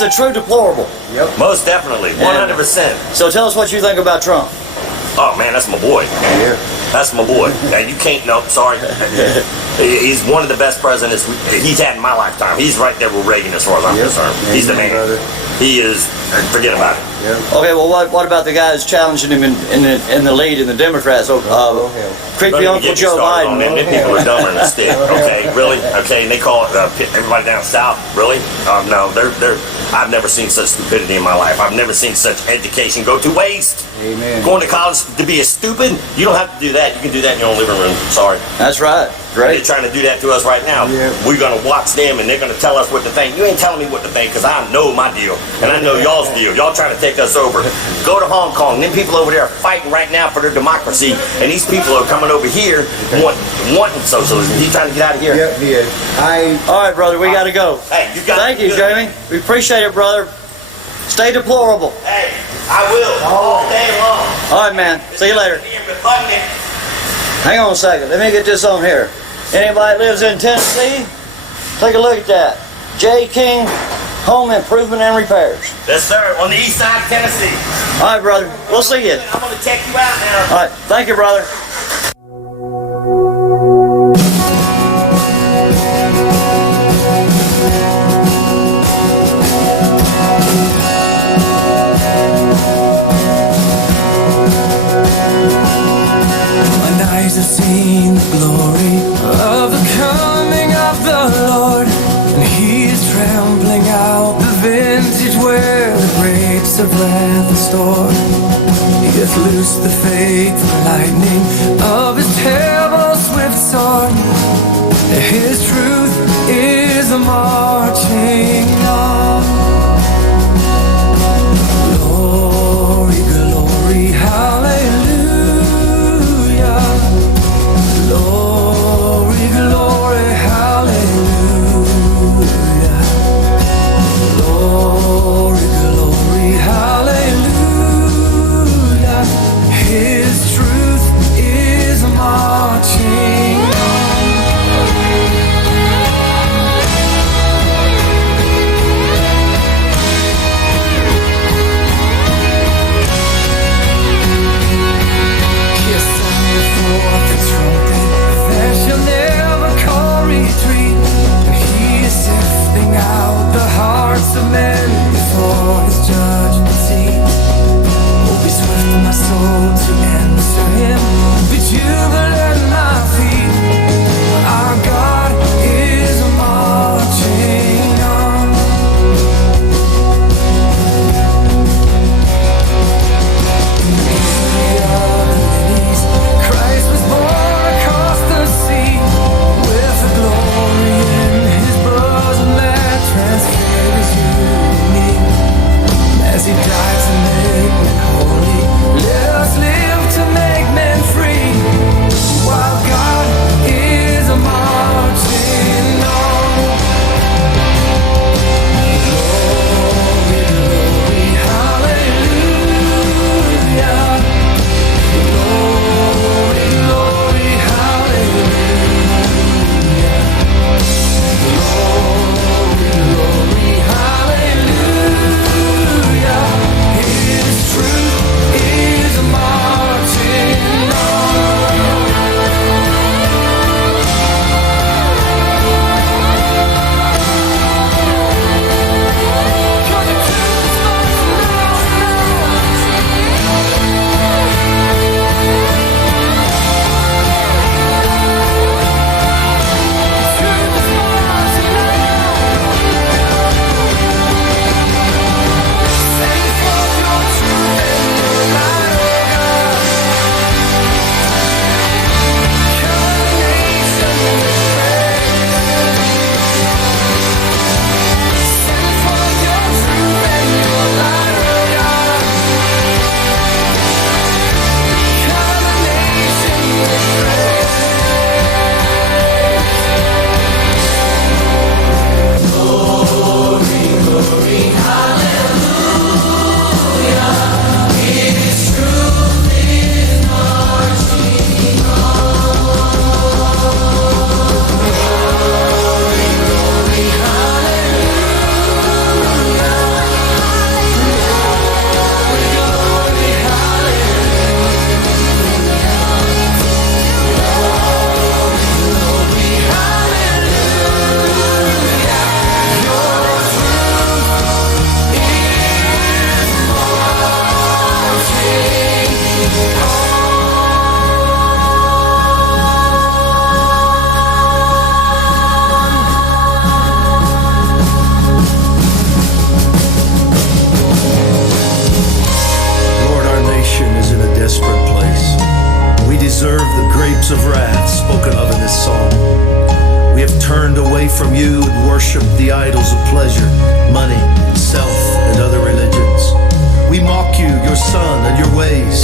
is a true deplorable. Yep. Most definitely, 100%. So tell us what you think about Trump. Oh man, that's my boy. Yeah. That's my boy. Now you can't. No, sorry. He's one of the best presidents he's had in my lifetime. He's right there with Reagan as far as I'm concerned. He's the man. Brother. He is. Forget about it. Yep. Okay, well, what about the guys challenging him in the lead in the Democrats? Creepy Don't Uncle get me Joe started on Biden. them. Them people are dumber than a stick. Okay, really? Okay, and they call it everybody down south. Really? No, they're. I've never seen such stupidity in my life. I've never seen such education go to waste. Amen. Going to college to be a stupid, you don't have to do that. You can do that in your own living room. Sorry. That's right. They're Great. trying to do that to us right now. Yeah. We're going to watch them and they're going to tell us what to think. You ain't telling me what to think because I know my deal and I know y'all's deal. Y'all trying to take us over. Go to Hong Kong. Them people over there are fighting right now for their democracy and these people are coming over here wanting socialism. He's trying to get out of here. Yep, he is. All right, brother, we got to go. Hey, you got Thank you, Jamie. We appreciate it, brother. Stay deplorable. Hey, I will all day long. All right, man. See you later. Hang on a second. Let me get this on here. Anybody that lives in Tennessee, take a look at that. J. King Home Improvement and Repairs. Yes, sir. On the east side of Tennessee. All right, brother. We'll see you. I'm going to check you out now. All right. Thank you, brother. Have seen the glory of the coming of the Lord, and He is trampling out the vintage where the grapes of wrath are stored. He hath loosed the fateful lightning of His terrible swift sword. His truth is a marching on. Glory, glory, hallelujah. Glory, glory, hallelujah. Glory, glory, hallelujah. His truth is deserve the grapes of wrath spoken of in this psalm. We have turned away from you and worshiped the idols of pleasure, money, self, and other religions. We mock you, your Son, and your ways,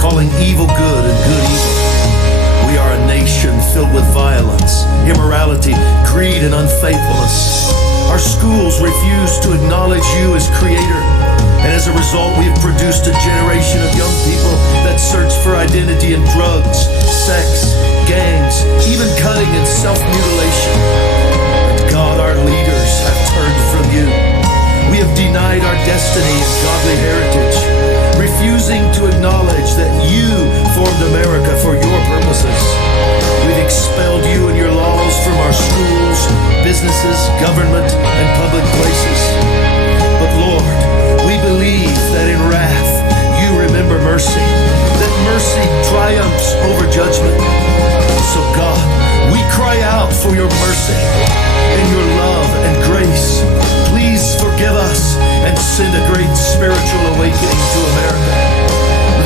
calling evil good and good evil. We are a nation filled with violence, immorality, greed, and unfaithfulness. Our schools refuse to acknowledge you as Creator, and as a result, we have produced a generation of young people that search for identity in drugs, sex, gangs, even cutting and self-mutilation. And God, our leaders have turned from you. We have denied our destiny and godly heritage, refusing to acknowledge that you formed America for your purposes. We've expelled you and your laws from our schools, businesses, government, and public places. But Lord, we believe that in wrath you remember mercy, that mercy triumphs over judgment. So God, we cry out for your mercy and your love and grace. Please forgive us and send a great spiritual awakening to America.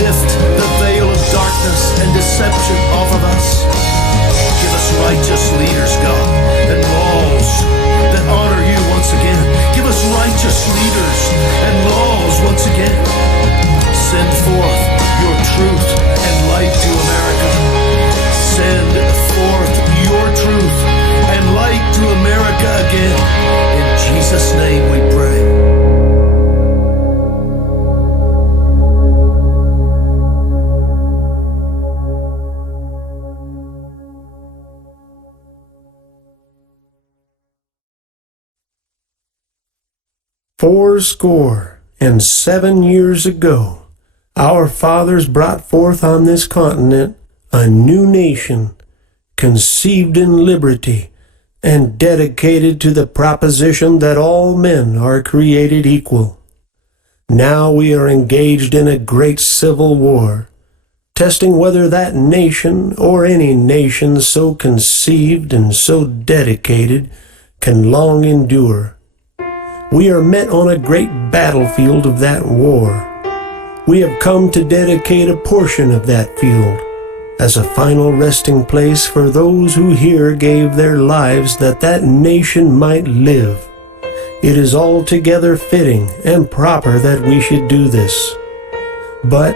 Lift the veil of darkness and deception off of us. Give us righteous leaders, God, and laws that honor you once again. Give us righteous leaders and laws once again. Send forth your truth and light to America. Send forth your truth and light to America again. In Jesus' name we pray. Fourscore and 7 years ago, our fathers brought forth on this continent a new nation, conceived in liberty, and dedicated to the proposition that all men are created equal. Now we are engaged in a great civil war, testing whether that nation or any nation so conceived and so dedicated can long endure. We are met on a great battlefield of that war. We have come to dedicate a portion of that field as a final resting place for those who here gave their lives that that nation might live. It is altogether fitting and proper that we should do this. But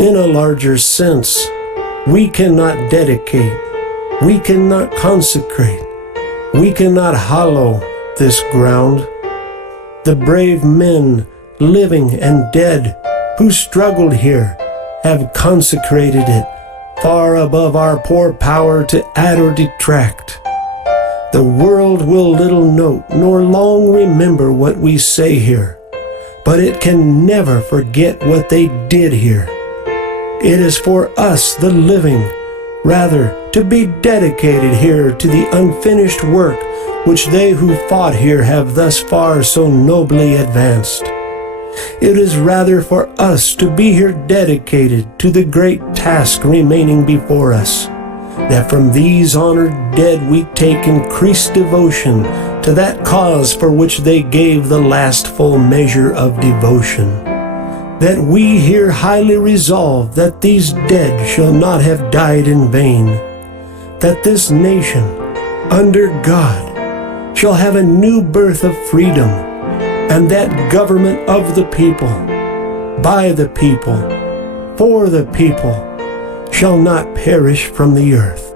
in a larger sense, we cannot dedicate, we cannot consecrate, we cannot hallow this ground. The brave men, living and dead, who struggled here, have consecrated it far above our poor power to add or detract. The world will little note nor long remember what we say here, but it can never forget what they did here. It is for us, the living, rather, to be dedicated here to the unfinished work which they who fought here have thus far so nobly advanced. It is rather for us to be here dedicated to the great task remaining before us, that from these honored dead we take increased devotion to that cause for which they gave the last full measure of devotion. That we here highly resolve that these dead shall not have died in vain, that this nation, under God, shall have a new birth of freedom, and that government of the people, by the people, for the people, shall not perish from the earth.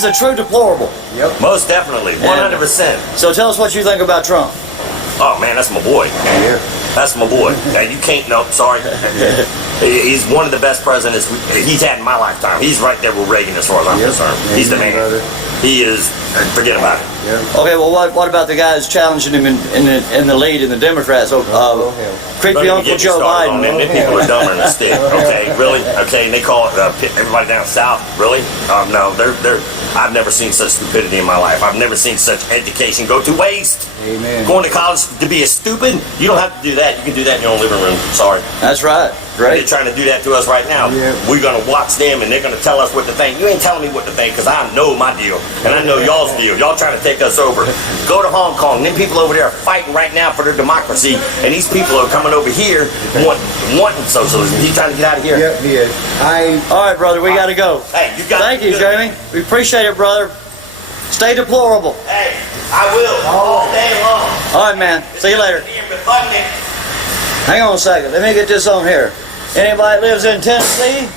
He's a true deplorable. Most definitely, 100%. So tell us what you think about Trump. Oh man, that's my boy. Yeah. That's my boy. Now, you can't, no, sorry. He's one of the best presidents he's had in my lifetime. He's right there with Reagan as far as I'm concerned. He's the man. He is, forget about it. Okay, well, what about the guys challenging him in the lead in the Democrats? Creepy Don't even Uncle get me Joe started on Biden. them. Them people are dumber than a stick. Okay, really? Okay, and they call it everybody down south. Really? No, they're. I've never seen such stupidity in my life. I've never seen such education go to waste. Amen. Going to college to be a stupid, you don't have to do that. You can do that in your own living room. Sorry. That's right. They're Great. trying to do that to us right now. Yeah. We're going to watch them and they're going to tell us what to think. You ain't telling me what to think because I know my deal and I know y'all's deal. Y'all trying to take us over. Go to Hong Kong. Them people over there are fighting right now for their democracy and these people are coming over here wanting socialism. He's trying to get out of here. Yep, he is. All right, brother, we got to go. Hey, you got Thank you, Jamie. We appreciate it, brother. Stay deplorable. Hey, I will all day long. All right, man. See you later. Hang on a second. Let me get this on here. Anybody lives in Tennessee?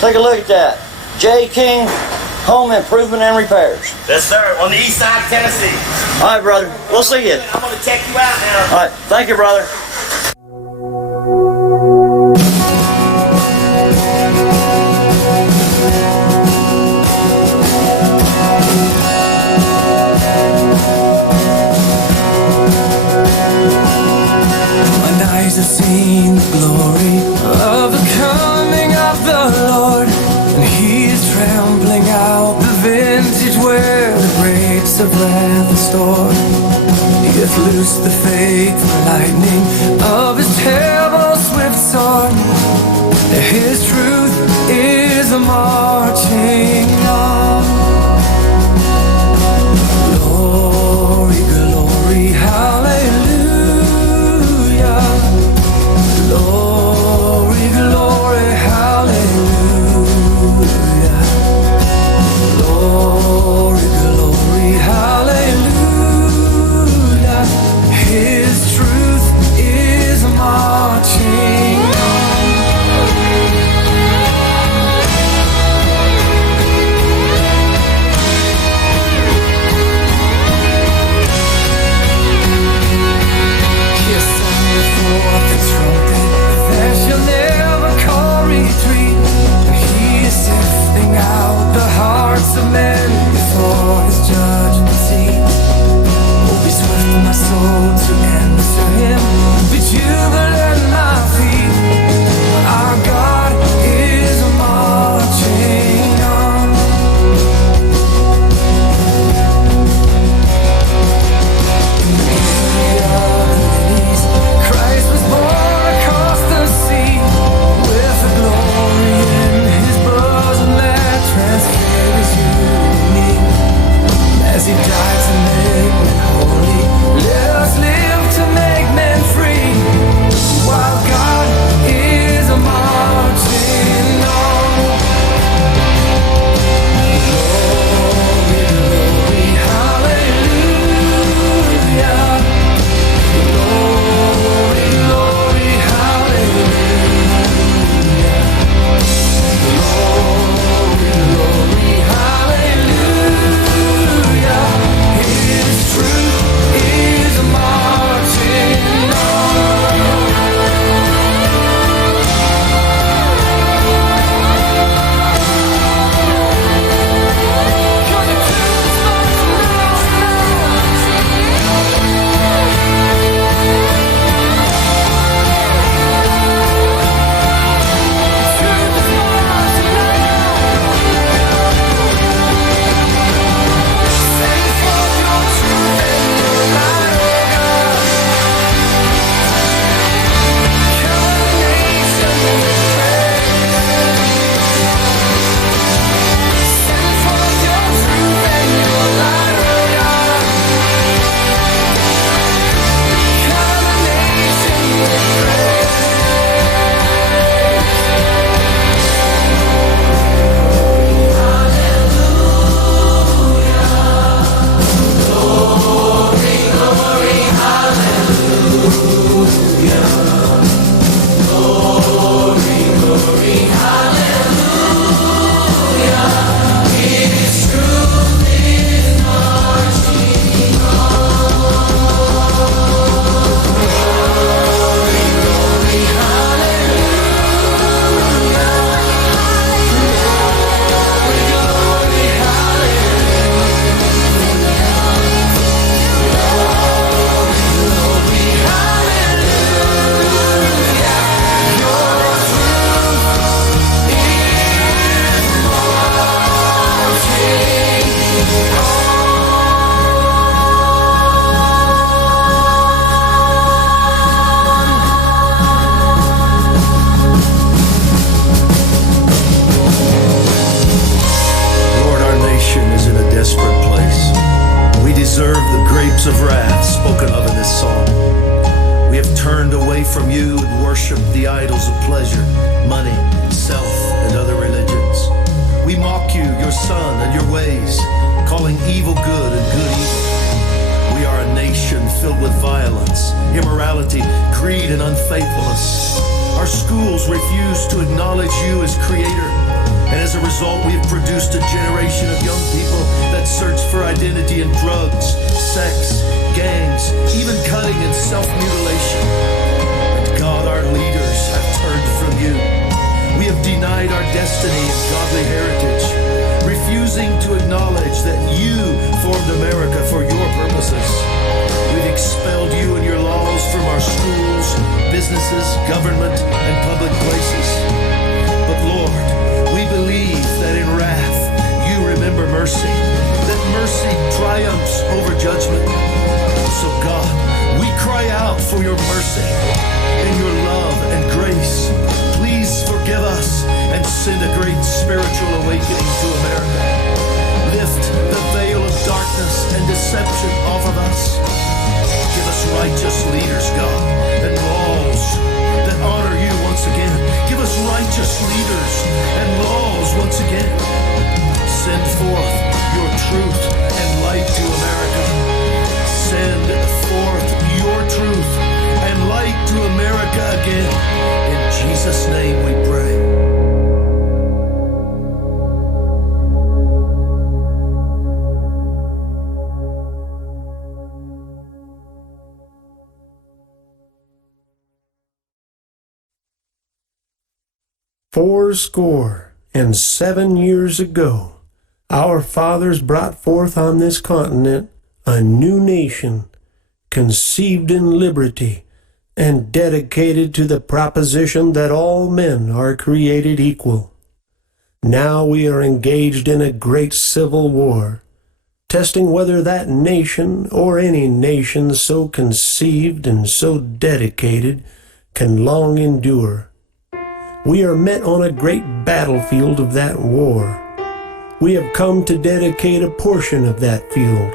Take a look at that. J. King Home Improvement and Repairs. Yes, sir. On the east side of Tennessee. All right, brother. We'll see you. I'm going to check you out now. All right. Thank you, brother. Eyes have seen the glory of the coming of the Lord, and He is trampling out the vintage where the grapes of wrath are stored. He hath loosed the fateful lightning of His terrible swift sword. His truth is a marching on. Glory, glory, hallelujah. Glory, glory, hallelujah. Glory, glory, hallelujah. His truth of wrath spoken of in this song. We have turned away from you and worshiped the idols of pleasure, money, self, and other religions. We mock you, your son, and your ways, calling evil good and good evil. We are a nation filled with violence, immorality, greed, and unfaithfulness. Our schools refuse to acknowledge you as creator, and as a result, we have produced a generation of young people that search for identity in drugs, sex, gangs, even cutting and self-mutilation. And God, our leaders have turned from you. We have denied our destiny and godly heritage, refusing to acknowledge that you formed America for your purposes. We've expelled you and your laws from our schools, businesses, government, and public places. But Lord, we believe that in wrath you remember mercy, that mercy triumphs over judgment. So God, we cry out for your mercy and your love and grace. Please forgive us and send a great spiritual awakening to America. Lift the veil of darkness and deception off of us. Give us righteous leaders, God, and laws that honor you once again. Give us righteous leaders and laws once again. Send forth your truth and light to America. Send forth your truth and light to America again. In Jesus' name we pray. Fourscore and 7 years ago, our fathers brought forth on this continent a new nation, conceived in liberty and dedicated to the proposition that all men are created equal. Now we are engaged in a great civil war, testing whether that nation or any nation so conceived and so dedicated can long endure. We are met on a great battlefield of that war. We have come to dedicate a portion of that field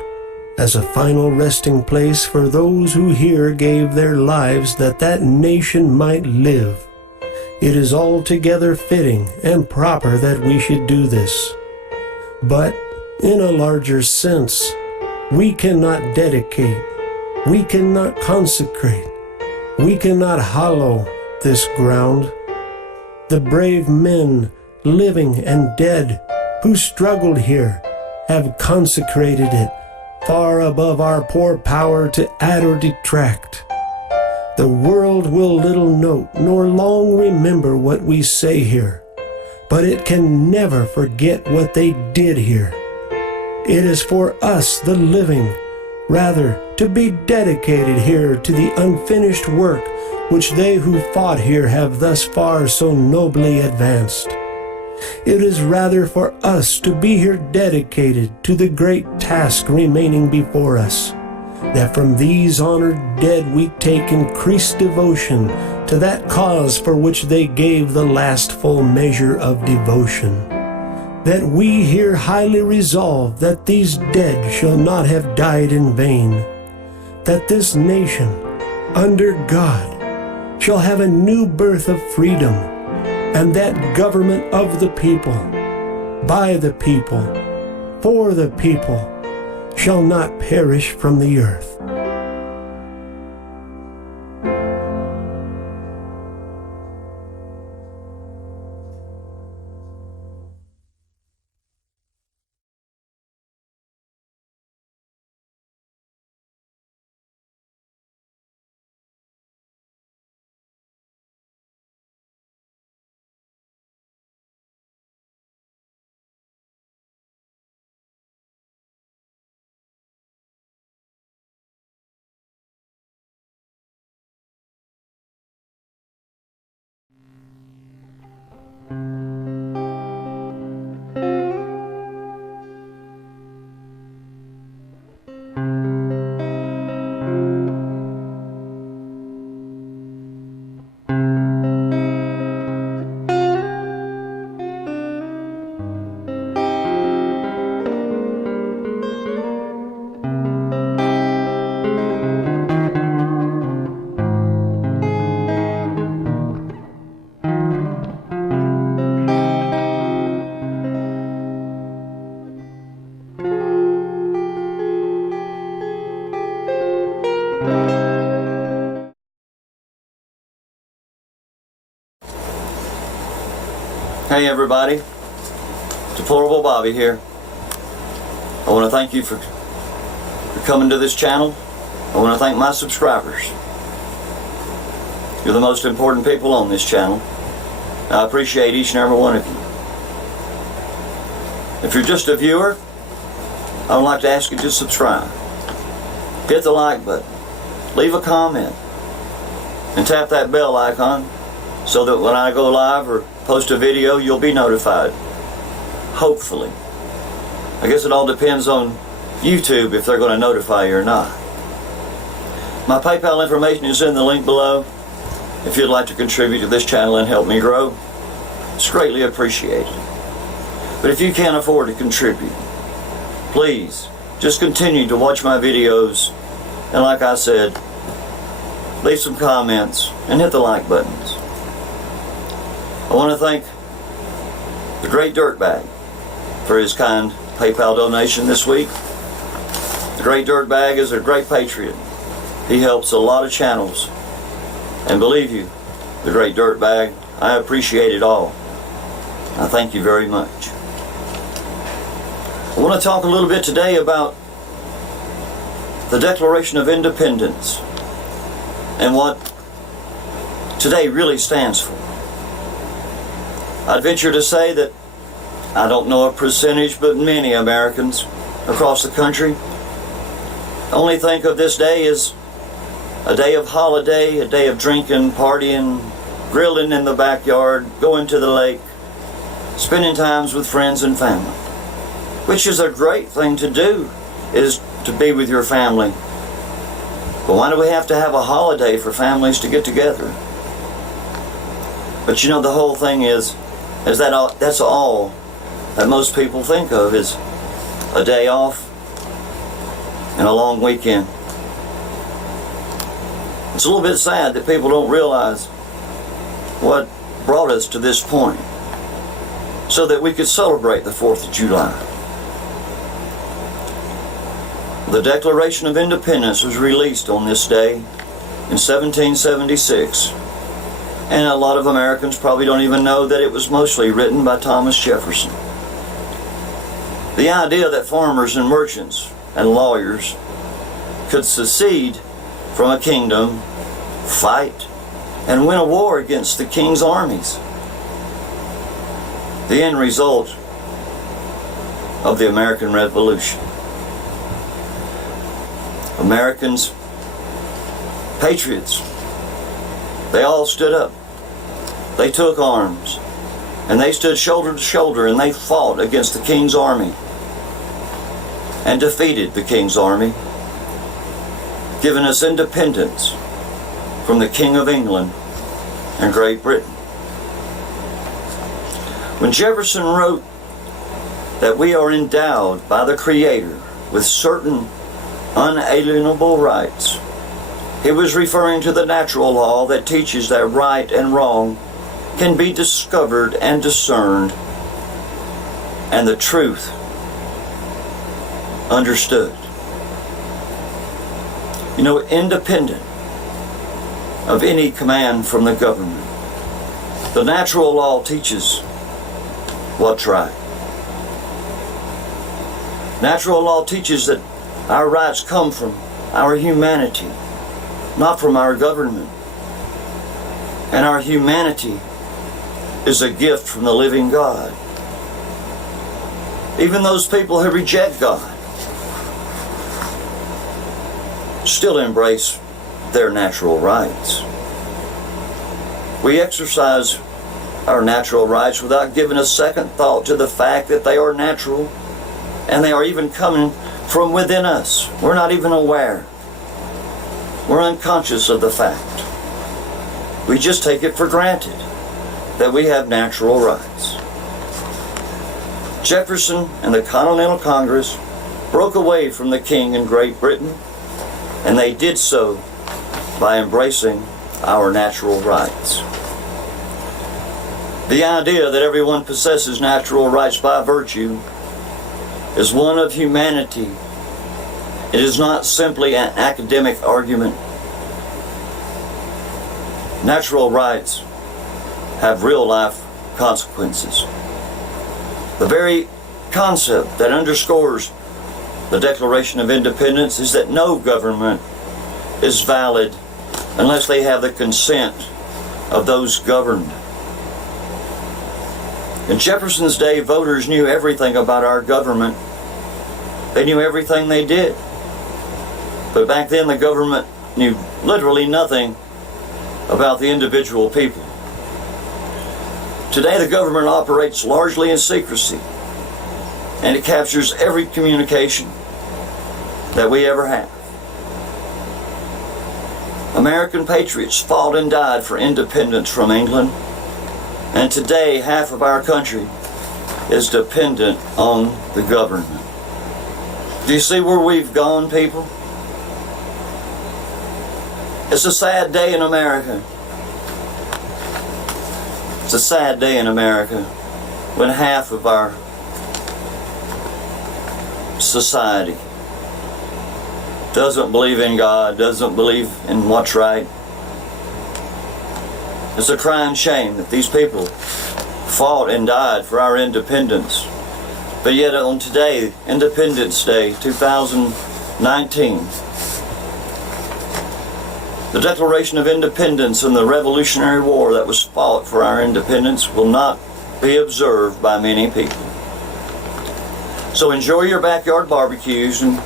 as a final resting place for those who here gave their lives that that nation might live. It is altogether fitting and proper that we should do this. But in a larger sense, we cannot dedicate, we cannot consecrate, we cannot hallow this ground. The brave men, living and dead, who struggled here, have consecrated it far above our poor power to add or detract. The world will little note nor long remember what we say here, but it can never forget what they did here. It is for us, the living, rather, to be dedicated here to the unfinished work which they who fought here have thus far so nobly advanced. It is rather for us to be here dedicated to the great task remaining before us, that from these honored dead we take increased devotion to that cause for which they gave the last full measure of devotion. That we here highly resolve that these dead shall not have died in vain, that this nation, under God, shall have a new birth of freedom, and that government of the people, by the people, for the people, shall not perish from the earth. Hey everybody, Deplorable Bobby here. I want to thank you for coming to this channel. I want to thank my subscribers. You're the most important people on this channel. I appreciate each and every one of you. If you're just a viewer, I would like to ask you to subscribe. Hit the like button, leave a comment, and tap that bell icon so that when I go live or post a video, you'll be notified. Hopefully. I guess it all depends on YouTube if they're going to notify you or not. My PayPal information is in the link below. If you'd like to contribute to this channel and help me grow, it's greatly appreciated. But if you can't afford to contribute, please just continue to watch my videos, and like I said, leave some comments and hit the like buttons. I want to thank the Great Dirtbag for his kind PayPal donation this week. The Great Dirtbag is a great patriot. He helps a lot of channels. And believe you, the Great Dirtbag, I appreciate it all. I thank you very much. I want to talk a little bit today about the Declaration of Independence and what today really stands for. I'd venture to say that I don't know a percentage, but many Americans across the country only think of this day as a day of holiday, a day of drinking, partying, grilling in the backyard, going to the lake, spending times with friends and family, which is a great thing to do, is to be with your family. But why do we have to have a holiday for families to get together? But you know, the whole thing is that's all that most people think of, is a day off and a long weekend. It's a little bit sad that people don't realize what brought us to this point so that we could celebrate the 4th of July. The Declaration of Independence was released on this day in 1776. And a lot of Americans probably don't even know that it was mostly written by Thomas Jefferson. The idea that farmers and merchants and lawyers could secede from a kingdom, fight, and win a war against the king's armies. The end result of the American Revolution. Americans, patriots, they all stood up. They took arms, and they stood shoulder to shoulder, and they fought against the king's army and defeated the king's army, giving us independence from the King of England and Great Britain. When Jefferson wrote that we are endowed by the Creator with certain unalienable rights, he was referring to the natural law that teaches that right and wrong can be discovered and discerned, and the truth understood. You know, independent of any command from the government, the natural law teaches what's right. Natural law teaches that our rights come from our humanity, not from our government. And our humanity is a gift from the living God. Even those people who reject God still embrace their natural rights. We exercise our natural rights without giving a second thought to the fact that they are natural, and they are even coming from within us. We're not even aware. We're unconscious of the fact. We just take it for granted that we have natural rights. Jefferson and the Continental Congress broke away from the king in Great Britain, and they did so by embracing our natural rights. The idea that everyone possesses natural rights by virtue is one of humanity. It is not simply an academic argument. Natural rights have real life consequences. The very concept that underscores the Declaration of Independence is that no government is valid unless they have the consent of those governed. In Jefferson's day, voters knew everything about our government. They knew everything they did. But back then, the government knew literally nothing about the individual people. Today, the government operates largely in secrecy, and it captures every communication that we ever have. American patriots fought and died for independence from England, and today half of our country is dependent on the government. Do you see where we've gone, people? It's a sad day in America. It's a sad day in America when half of our society doesn't believe in God, doesn't believe in what's right. It's a crying shame that these people fought and died for our independence. But yet on today, Independence Day 2019, the Declaration of Independence and the Revolutionary War that was fought for our independence will not be observed by many people. So enjoy your backyard barbecues and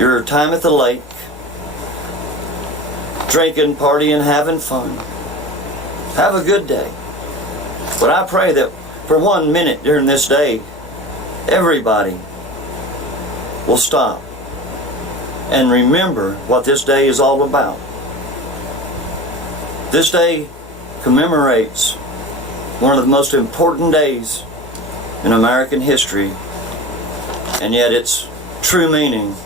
your time at the lake, drinking, partying, having fun. Have a good day. But I pray that for 1 minute during this day, everybody will stop and remember what this day is all about. This day commemorates one of the most important days in American history, and yet its true meaning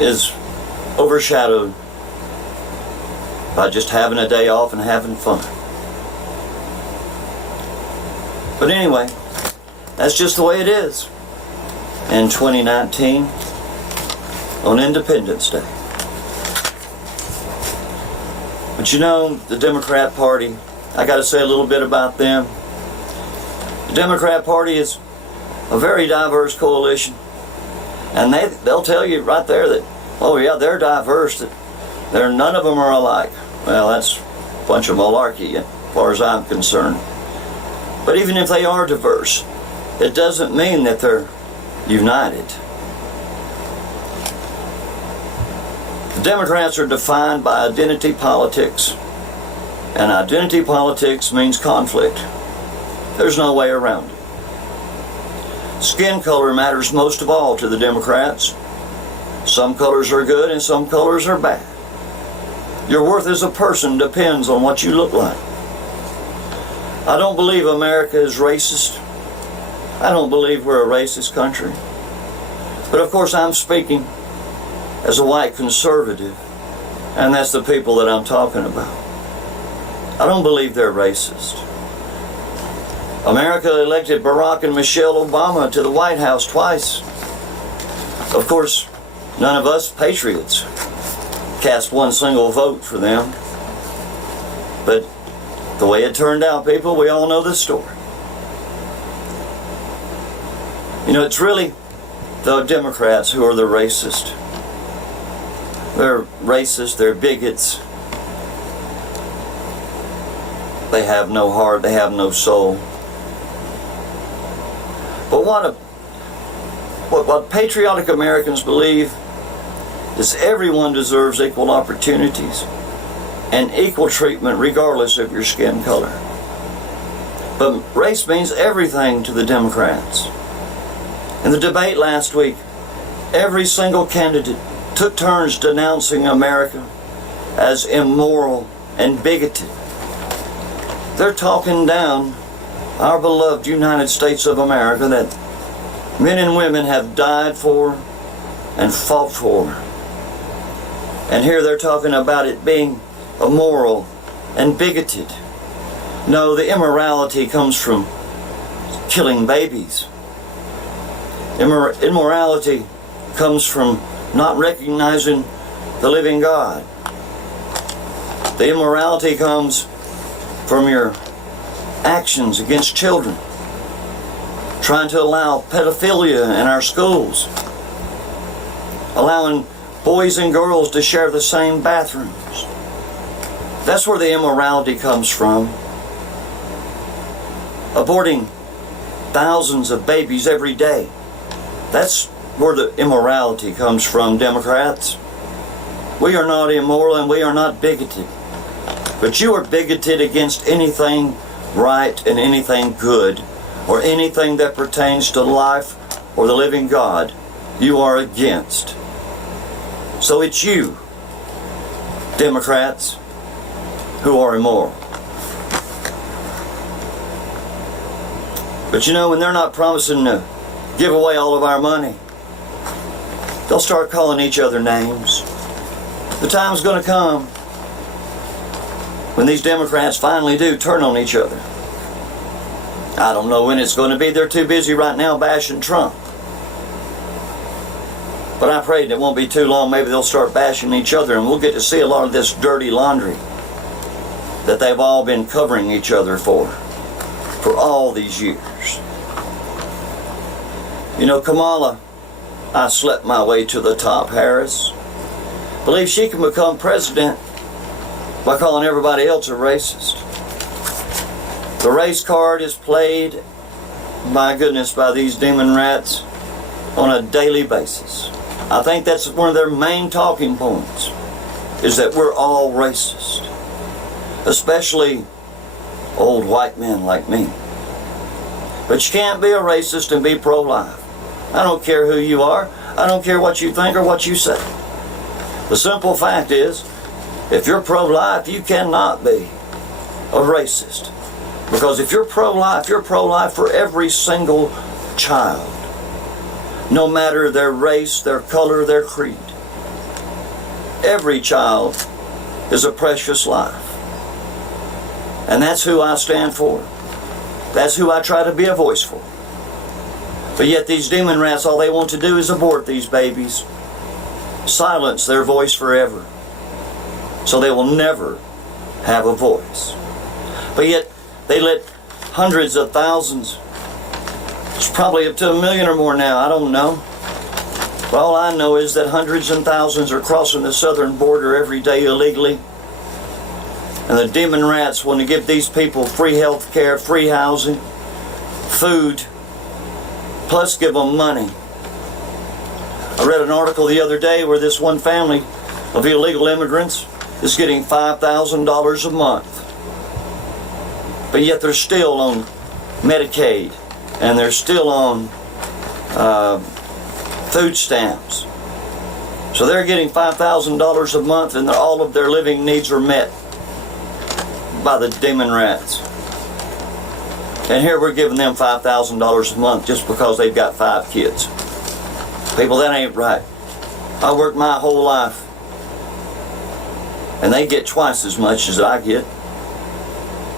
is overshadowed by just having a day off and having fun. But anyway, that's just the way it is in 2019 on Independence Day. But you know, the Democrat Party, I got to say a little bit about them. The Democrat Party is a very diverse coalition, and they'll tell you right there that, oh yeah, they're diverse, that none of them are alike. Well, that's a bunch of malarkey as far as I'm concerned. But even if they are diverse, it doesn't mean that they're united. The Democrats are defined by identity politics, and identity politics means conflict. There's no way around it. Skin color matters most of all to the Democrats. Some colors are good and some colors are bad. Your worth as a person depends on what you look like. I don't believe America is racist. I don't believe we're a racist country. But of course I'm speaking as a white conservative, and that's the people that I'm talking about. I don't believe they're racist. America elected Barack and Michelle Obama to the White House twice. Of course, none of us patriots cast one single vote for them. But the way it turned out, people, we all know the story. You know, it's really the Democrats who are the racist. They're racist, they're bigots. They have no heart, they have no soul. But what patriotic Americans believe is everyone deserves equal opportunities and equal treatment regardless of your skin color. But race means everything to the Democrats. In the debate last week, every single candidate took turns denouncing America as immoral and bigoted. They're talking down our beloved United States of America that men and women have died for and fought for. And here they're talking about it being immoral and bigoted. No, the immorality comes from killing babies. Immorality comes from not recognizing the living God. The immorality comes from your actions against children, trying to allow pedophilia in our schools, allowing boys and girls to share the same bathrooms. That's where the immorality comes from. Aborting thousands of babies every day. That's where the immorality comes from, Democrats. We are not immoral and we are not bigoted. But you are bigoted against anything right and anything good, or anything that pertains to life or the living God. You are against. So it's you, Democrats, who are immoral. But you know, when they're not promising to give away all of our money, they'll start calling each other names. The time's going to come when these Democrats finally do turn on each other. I don't know when it's going to be. They're too busy right now bashing Trump. But I pray it won't be too long. Maybe they'll start bashing each other and we'll get to see a lot of this dirty laundry that they've all been covering each other for all these years. You know, Kamala, I slept my way to the top, Harris. Believe she can become president by calling everybody else a racist. The race card is played, my goodness, by these demon rats on a daily basis. I think that's one of their main talking points, is that we're all racist. Especially old white men like me. But you can't be a racist and be pro-life. I don't care who you are. I don't care what you think or what you say. The simple fact is, if you're pro-life, you cannot be a racist. Because if you're pro-life for every single child, no matter their race, their color, their creed. Every child is a precious life. And that's who I stand for. That's who I try to be a voice for. But yet these demon rats, all they want to do is abort these babies, silence their voice forever, so they will never have a voice. But yet they let hundreds of thousands, it's probably up to 1 million or more now, I don't know. But all I know is that hundreds and thousands are crossing the southern border every day illegally. And the demon rats want to give these people free health care, free housing, food, plus give them money. I read an article the other day where this one family of illegal immigrants is getting $5,000 a month. But yet they're still on Medicaid and they're still on food stamps. So they're getting $5,000 a month and all of their living needs are met by the demon rats. And here we're giving them $5,000 a month just because they've got 5 kids. People, that ain't right. I worked my whole life and they get twice as much as I get.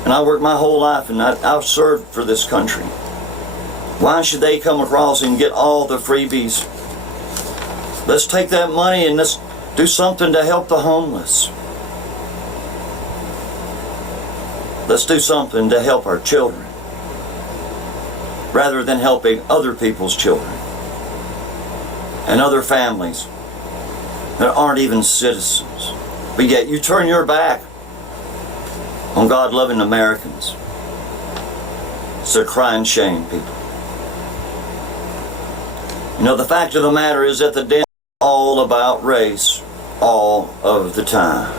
And I worked my whole life and I've served for this country. Why should they come across and get all the freebies? Let's take that money and let's do something to help the homeless. Let's do something to help our children rather than helping other people's children and other families that aren't even citizens. But yet you turn your back on God-loving Americans. It's a crying shame, people. You know, the fact of the matter is that the den is all about race all of the time.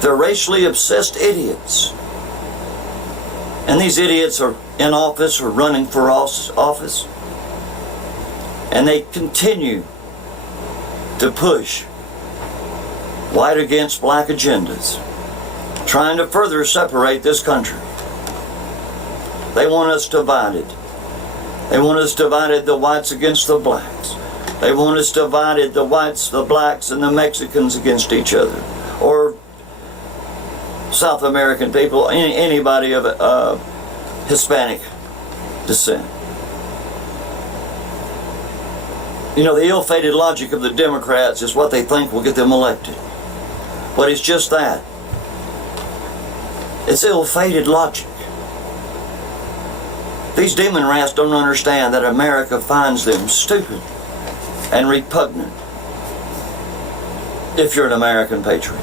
They're racially obsessed idiots. And these idiots are in office or running for office. And they continue to push white against black agendas, trying to further separate this country. They want us divided. They want us divided, the whites against the blacks. They want us divided, the whites, the blacks, and the Mexicans against each other. Or South American people, anybody of Hispanic descent. You know, the ill-fated logic of the Democrats is what they think will get them elected. But it's just that. It's ill-fated logic. These demon rats don't understand that America finds them stupid and repugnant if you're an American patriot.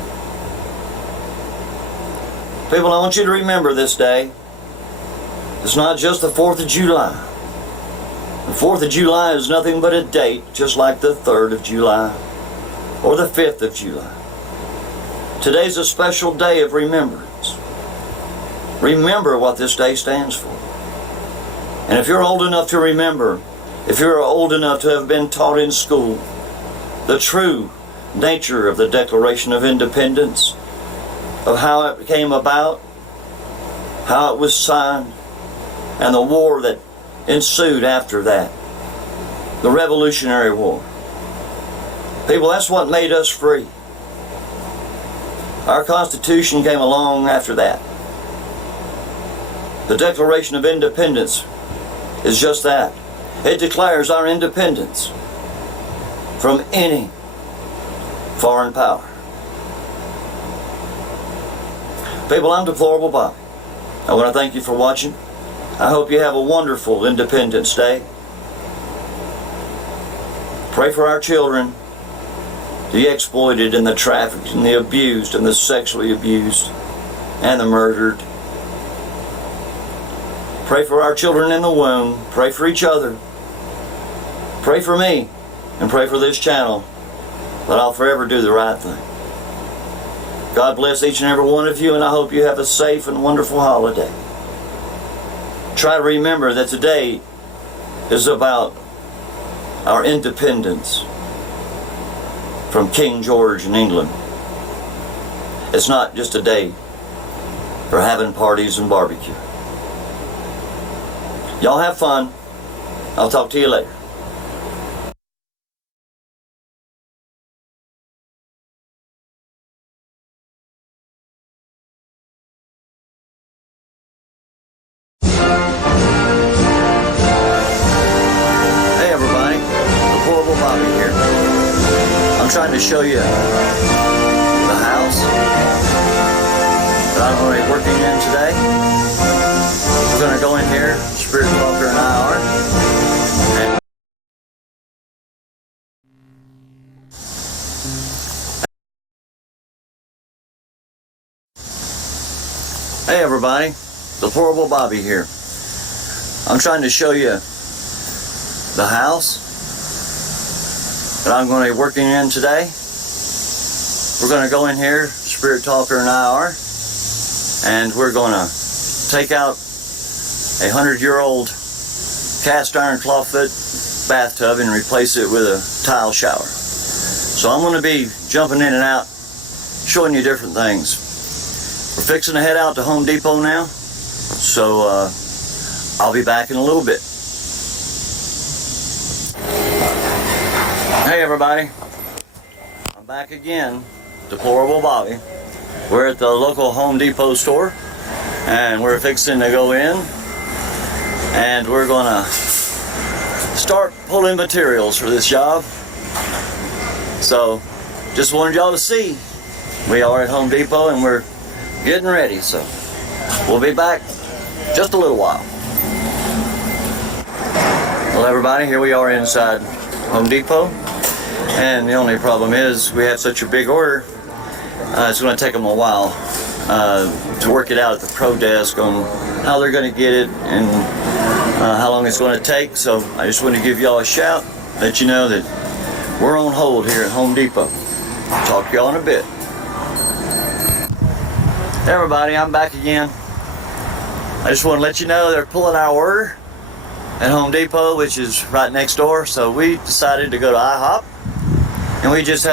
People, I want you to remember this day. It's not just the 4th of July. The 4th of July is nothing but a date, just like the 3rd of July or the 5th of July. Today's a special day of remembrance. Remember what this day stands for. And if you're old enough to remember, if you're old enough to have been taught in school the true nature of the Declaration of Independence, of how it came about, how it was signed, and the war that ensued after that, the Revolutionary War. People, that's what made us free. Our Constitution came along after that. The Declaration of Independence is just that. It declares our independence from any foreign power. People, I'm Deplorable Bobby. I want to thank you for watching. I hope you have a wonderful Independence Day. Pray for our children, the exploited and the trafficked and the abused and the sexually abused and the murdered. Pray for our children in the womb. Pray for each other. Pray for me and pray for this channel that I'll forever do the right thing. God bless each and every one of you, and I hope you have a safe and wonderful holiday. Try to remember that today is about our independence from King George in England. It's not just a day for having parties and barbecue. Y'all have fun. I'll talk to you later. Hey everybody, Deplorable Bobby here. I'm trying to show you the house that I'm going to be working in today. We're going to go in here, Spirit Walker and I are. Hey everybody, Deplorable Bobby here. I'm trying to show you the house that I'm going to be working in today. We're going to go in here, Spirit Talker and I are, and we're going to take out a 100-year-old cast iron clawfoot bathtub and replace it with a tile shower. So I'm going to be jumping in and out, showing you different things. We're fixing to head out to Home Depot now, so I'll be back in a little bit. Hey everybody, I'm back again, Deplorable Bobby. We're at the local Home Depot store, and we're fixing to go in, and we're gonna start pulling materials for this job. So, just wanted y'all to see, we are at Home Depot and we're getting ready, so we'll be back just a little while. Well everybody, here we are inside Home Depot, and the only problem is we have such a big order, it's going to take them a while to work it out at the pro desk on how they're going to get it and how long it's going to take. So I just want to give y'all a shout, let you know that we're on hold here at Home Depot. Talk to y'all in a bit. Hey everybody, I'm back again. I just want to let you know they're pulling our order at Home Depot, which is right next door. So we decided to go to IHOP, and we just had